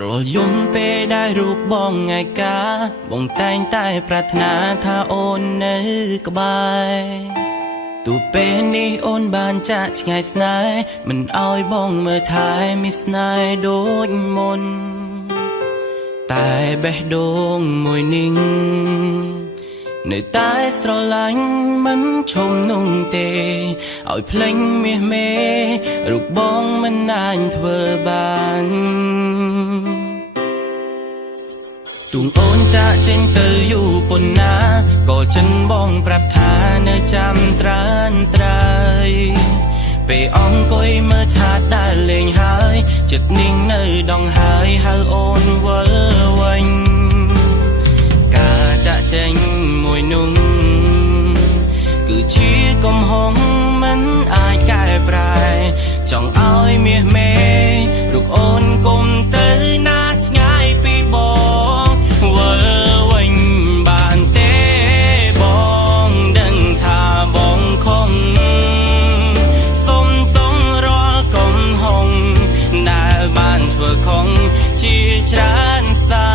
រលយំពេលได้រូបបងថ្ងៃកាបងតែងតែប្រាថ្នាថាអូននៅក្បែរទូពេលនេះអូនបានចាក់ឆ្ងាយស្នេហ៍មិនអោយបងមើលថែមានស្នេហ៍ដូចមុនតែបេះដូងមួយនឹងនៅតែស្រឡាញ់មិនឈុំនោះទេឲ្យភ្លេងមាសមេរូបបងមិនអាចធ្វើបានទូងអូនចាក់ចេញទៅយូរប៉ុណ្ណាក៏ចិនបងប្រាប់ថានៅចាំត្រានត្រៃពេលអង្គុយមើលឆាតដើរលេងហើយចិត្តនាងនៅដងហើយហៅអូនវិលវិញការចាក់ចេញមួយនោះគឺជាកំហុសមិនអាចកែប្រែចង់ឲ្យមាសមេរូបអូនគុំទៅណាឆ្ងាយពីបងវិលវិញបានទេបងដឹងថាបងខំសុំតងរាល់កំហុសដែលបានធ្វើខុសជាច្រើនសា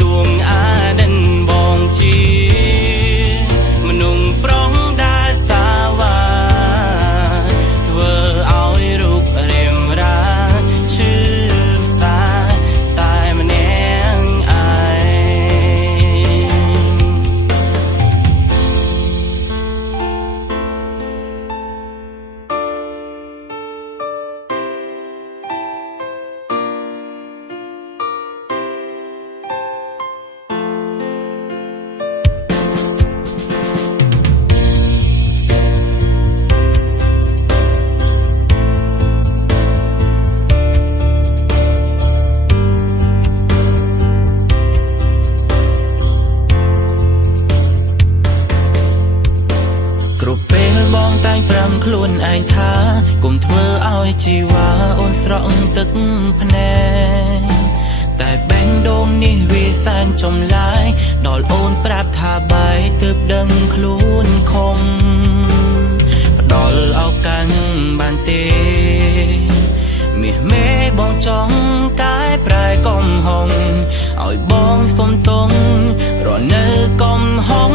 ទួងអាដិនបងជាមនុស្សប្រុងដែលសាវាធ្វើឲ្យរូបរាមរាឈឺសាតែម្នាក់ឯគ្រប់ពេលបងតែងប្រាំខ្លួនឯងថាកុំធ្វើឲ្យជីវ៉ាអូនស្រក់ទឹកភ្នែកតែបេះដូងនេះវាសែនចំឡាយដល់អូនប្រាប់ថាបាយទើបដឹងខ្លួនខំផ្ដល់ឱកាសបានទេមាសមេបងចង់កែប្រែកំហុសឲ្យបងសុំទងរនៅកំហុស